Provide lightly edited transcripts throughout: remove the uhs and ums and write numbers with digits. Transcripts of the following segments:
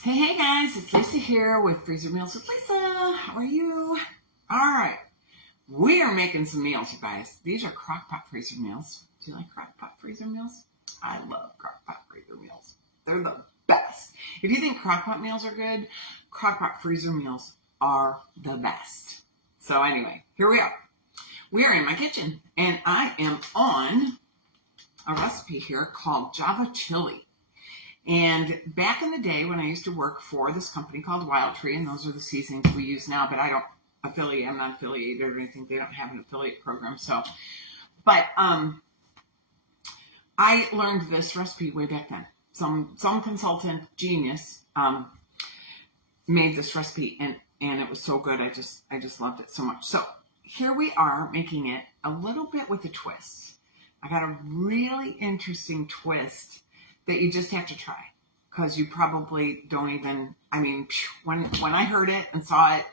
Hey guys, it's Lisa here with Freezer Meals with Lisa. How are you? All right, we are making some meals, you guys. These are crock-pot freezer meals. Do you like crock-pot freezer meals? I love crock-pot freezer meals. They're the best. If you think crock-pot meals are good, crock-pot freezer meals are the best. So anyway, here we are. We are in my kitchen, and I am on a recipe here called Java Chili. And back in the day when I used to work for this company called Wild Tree, and those are the seasonings we use now, but I'm not affiliated or anything. They don't have an affiliate program. But I learned this recipe way back then. Some consultant genius made this recipe, and it was so good. I just loved it so much. So here we are making it a little bit with a twist. I got a really interesting twist that you just have to try, because you probably don't even, when I heard it and saw it,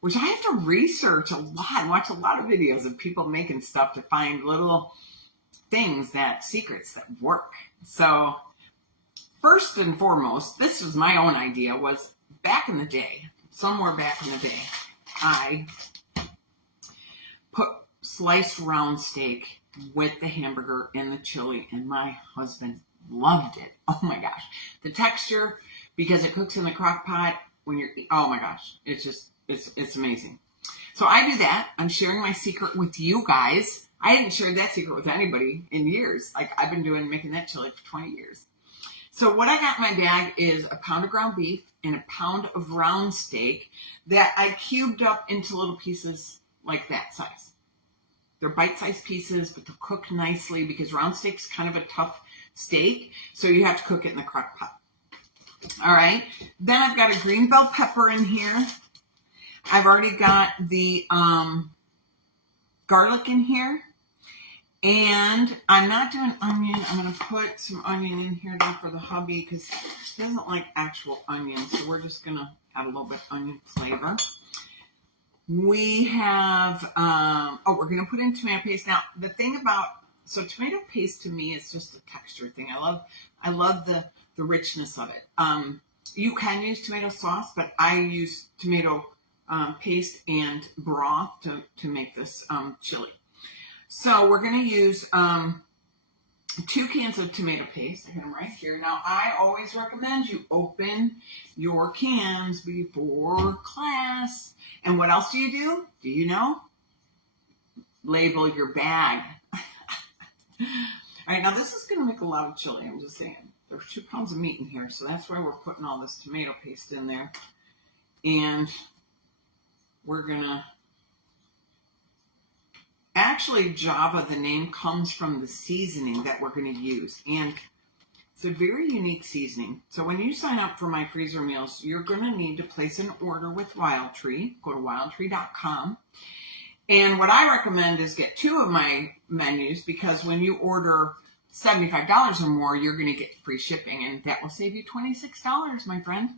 which I have to research a lot and watch a lot of videos of people making stuff to find little things, secrets that work. So first and foremost, this was my own idea, was somewhere back in the day, I put sliced round steak with the hamburger and the chili, and my husband loved it. Oh my gosh. The texture, because it cooks in the crock pot oh my gosh. It's amazing. So I do that. I'm sharing my secret with you guys. I hadn't shared that secret with anybody in years. Like, I've been making that chili for 20 years. So what I got in my bag is a pound of ground beef and a pound of round steak that I cubed up into little pieces like that size. They're bite-sized pieces, but they'll cook nicely because round steak's kind of a tough steak, so you have to cook it in the crock pot. All right, then I've got a green bell pepper in here. I've already got the garlic in here, and I'm not doing onion. I'm going to put some onion in here now for the hubby because he doesn't like actual onion, so we're just going to add a little bit of onion flavor. We have, we're going to put in tomato paste. Now, the thing so tomato paste to me is just a texture thing. I love the richness of it. You can use tomato sauce, but I use tomato paste and broth to make this chili. So we're going to use 2 cans of tomato paste. I have them right here. Now, I always recommend you open your cans before class. And what else do you do? Do you know? Label your bag. All right, now this is going to make a lot of chili. I'm just saying. There's 2 pounds of meat in here, so that's why we're putting all this tomato paste in there. And we're going to... Actually, Java, the name comes from the seasoning that we're going to use. And it's a very unique seasoning. So when you sign up for my freezer meals, you're going to need to place an order with Wild Tree. Go to wildtree.com. And what I recommend is get 2 of my menus, because when you order $75 or more, you're going to get free shipping, and that will save you $26, my friend.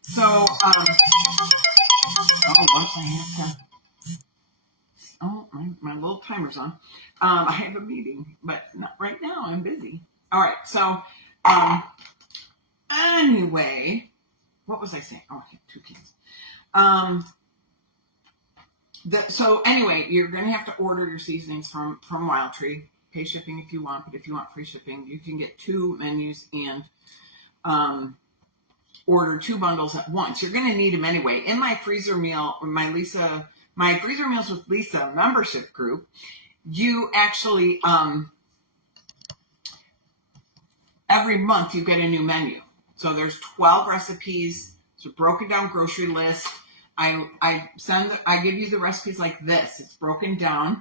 So, my little timer's on. I have a meeting, but not right now. I'm busy. All right. So, anyway, what was I saying? Oh, I have 2 cans. So anyway, you're going to have to order your seasonings from Wild Tree. Pay shipping if you want, but if you want free shipping, you can get 2 menus and order 2 bundles at once. You're going to need them anyway. In my freezer meal, my Freezer Meals with Lisa membership group, you actually every month you get a new menu. So there's 12 recipes. It's a broken down grocery list. I give you the recipes like this. It's broken down,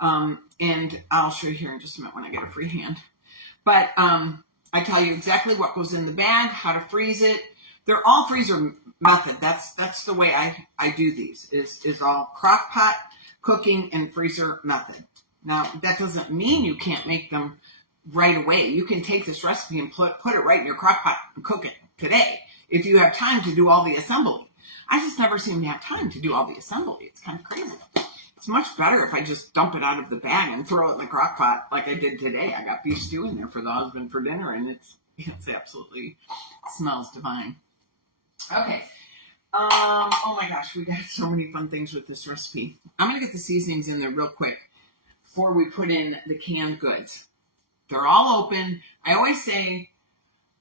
and I'll show you here in just a minute when I get a free hand. But I tell you exactly what goes in the bag, how to freeze it. They're all freezer method. That's the way I do these. Is all crock pot cooking and freezer method. Now that doesn't mean you can't make them right away. You can take this recipe and put it right in your crock pot and cook it today if you have time to do all the assembly. I just never seem to have time to do all the assembly. It's kind of crazy. It's much better if I just dump it out of the bag and throw it in the crock pot like I did today. I got beef stew in there for the husband for dinner, and it's absolutely smells divine. Okay. Oh my gosh, we got so many fun things with this recipe. I'm going to get the seasonings in there real quick before we put in the canned goods. They're all open. I always say,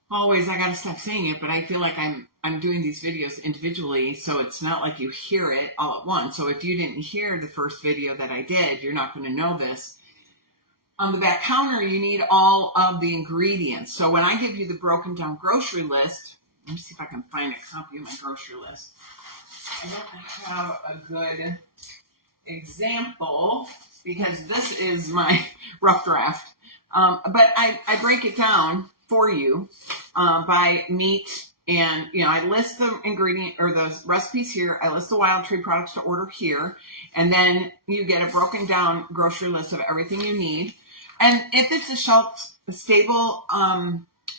I got to stop saying it, but I feel like I'm doing these videos individually, so it's not like you hear it all at once. So if you didn't hear the first video that I did, you're not going to know this. On the back counter, you need all of the ingredients. So when I give you the broken down grocery list, let me see if I can find a copy of my grocery list. I don't have a good example because this is my rough draft. But I break it down for you by meat, and I list the ingredient or the recipes here. I list the Wild Tree products to order here, and then you get a broken down grocery list of everything you need. And if it's a shelf stable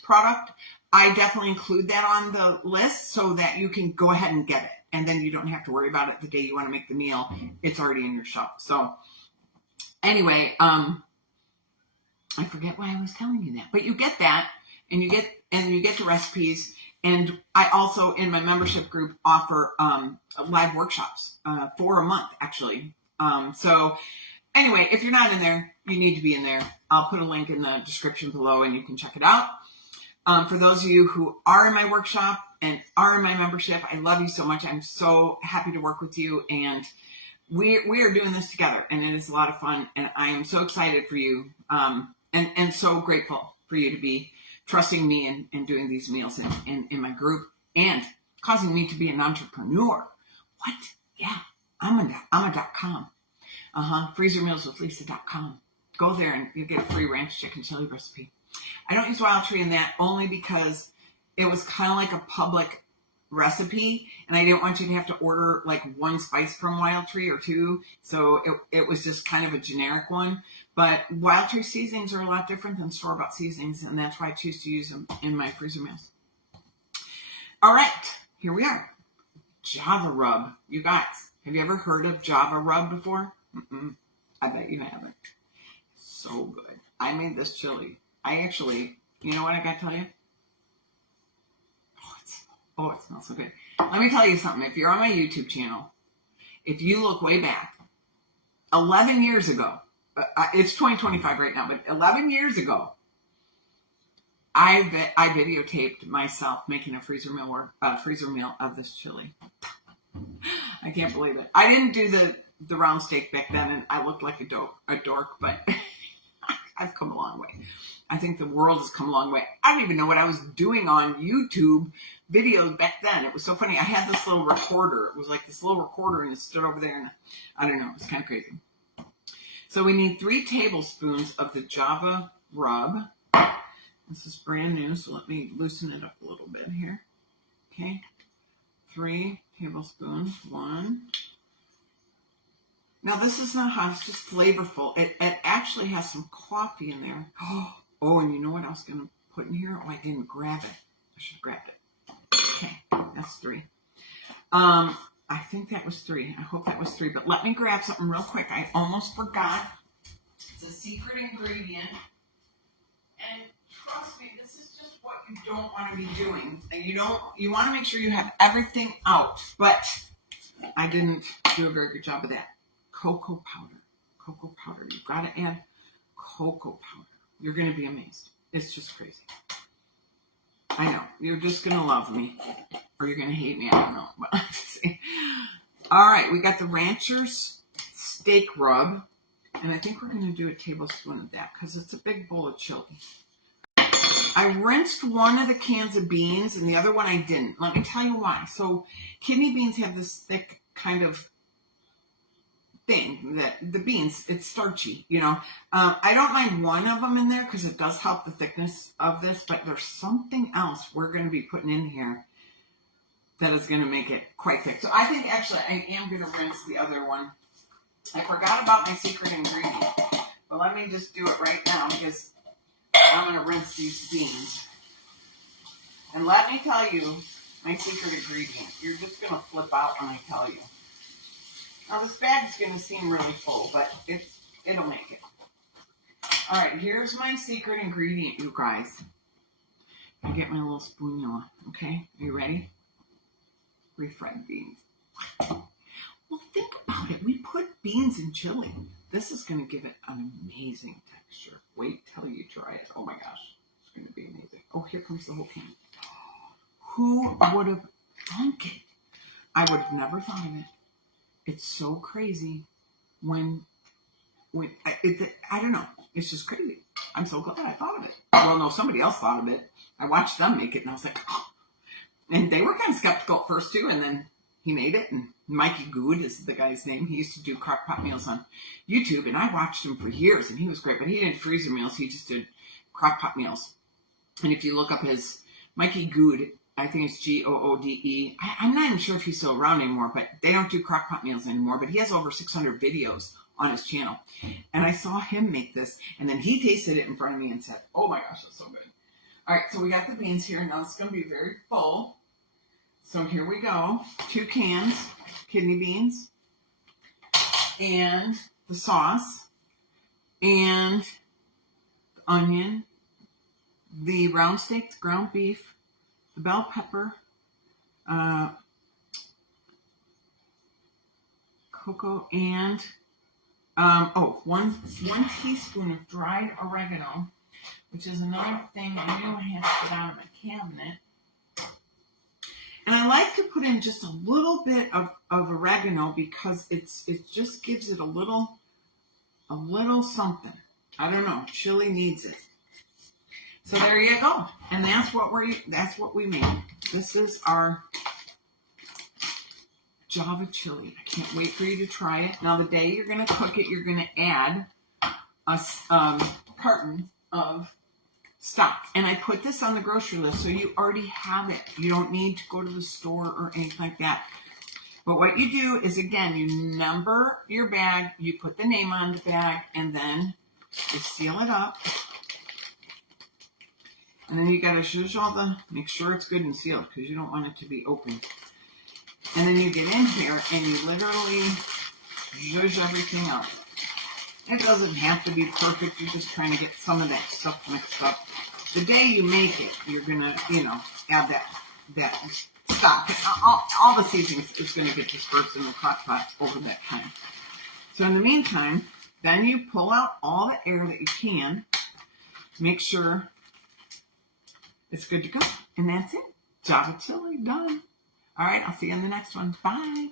product, I definitely include that on the list so that you can go ahead and get it. And then you don't have to worry about it the day you want to make the meal. It's already in your shelf. So anyway, I forget why I was telling you that. But you get that, and you get the recipes. And I also, in my membership group, offer live workshops for a month, actually. So anyway, if you're not in there, you need to be in there. I'll put a link in the description below, and you can check it out. For those of you who are in my workshop and are in my membership, I love you so much. I'm so happy to work with you, and we are doing this together, and it is a lot of fun, and I am so excited for you, and so grateful for you to be trusting me and doing these meals in my group and causing me to be an entrepreneur. What? Yeah, I'm a .com. freezermealswithlisa.com. Go there and you get a free ranch chicken chili recipe. I don't use Wild Tree in that only because it was kind of like a public recipe, and I didn't want you to have to order like one spice from Wild Tree or two, so it was just kind of a generic one. But Wild Tree seasonings are a lot different than store-bought seasonings, and that's why I choose to use them in my freezer meals. All right, here we are. Java rub. You guys, have you ever heard of Java rub before? I bet you haven't. So good. I made this chili. I actually, you know what I got to tell you? It smells so good. Let me tell you something. If you're on my YouTube channel, if you look way back, 11 years ago, it's 2025 right now, but 11 years ago, I videotaped myself making a freezer meal of this chili. I can't believe it. I didn't do the round steak back then, and I looked like a dork, but I've come a long way. I think the world has come a long way. I don't even know what I was doing on YouTube videos back then. It was so funny. I had this little recorder. It was like this little recorder, and it stood over there, and I don't know. It was kind of crazy. So we need 3 tablespoons of the Java rub. This is brand new, so let me loosen it up a little bit here. Okay. 3 tablespoons. 1. Now, this is not hot. It's just flavorful. It actually has some coffee in there. Oh, and you know what I was going to put in here? Oh, I didn't grab it. I should have grabbed it. Okay, that's 3. I think that was 3. I hope that was 3. But let me grab something real quick. I almost forgot. It's a secret ingredient. And trust me, this is just what you don't want to be doing. You want to make sure you have everything out. But I didn't do a very good job of that. Cocoa powder. Cocoa powder. You've got to add cocoa powder. You're going to be amazed. It's just crazy. I know. You're just going to love me. Or you're going to hate me. I don't know. But all right. We got the Rancher's steak rub. And I think we're going to do a tablespoon of that because it's a big bowl of chili. I rinsed one of the cans of beans and the other one I didn't. Let me tell you why. So kidney beans have this thick kind of thing that the beans, it's starchy, I don't mind one of them in there because it does help the thickness of this, but there's something else we're going to be putting in here that is going to make it quite thick. So I think actually I am going to rinse the other one. I forgot about my secret ingredient, but let me just do it right now because I'm going to rinse these beans. And let me tell you my secret ingredient. You're just going to flip out when I tell you. Now, this bag is going to seem really full, but it'll make it. All right, here's my secret ingredient, you guys. I get my little spoonula, okay? Are you ready? refried beans. Well, think about it. We put beans in chili. This is going to give it an amazing texture. Wait till you try it. Oh my gosh. It's going to be amazing. Oh, here comes the whole can. Who would have thunk it? I would have never thought of it. It's so crazy when I don't know. It's just crazy. I'm so glad I thought of it. Well, no, somebody else thought of it. I watched them make it, and I was like, oh. And they were kind of skeptical at first, too, and then he made it, and Mikey Good is the guy's name. He used to do crock pot meals on YouTube, and I watched him for years, and he was great, but he didn't freezer meals. He just did crock pot meals. And if you look up his Mikey Good, I think it's Goode. I'm not even sure if he's still around anymore, but they don't do crock pot meals anymore, but he has over 600 videos on his channel. And I saw him make this, and then he tasted it in front of me and said, oh my gosh, that's so good. All right, so we got the beans here. Now it's going to be very full. So here we go. 2 cans, kidney beans, and the sauce, and the onion, the round steak, the ground beef, the bell pepper, cocoa, and one teaspoon of dried oregano, which is another thing I knew I had to get out of my cabinet. And I like to put in just a little bit of oregano because it just gives it a little something. I don't know. Chili needs it. So there you go. And that's what we made. This is our Java chili. I can't wait for you to try it. Now the day you're going to cook it, you're going to add a carton of stock. And I put this on the grocery list, so you already have it. You don't need to go to the store or anything like that. But what you do is, again, you number your bag, you put the name on the bag, and then you seal it up. And then you got to zhuzh make sure it's good and sealed because you don't want it to be open. And then you get in here and you literally zhuzh everything up. It doesn't have to be perfect. You're just trying to get some of that stuff mixed up. The day you make it, you're going to, add that stock. All the seasonings is going to get dispersed in the crock pot over that time. So in the meantime, then you pull out all the air that you can. Make sure it's good to go. And that's it. Java chili done. All right, I'll see you in the next one. Bye.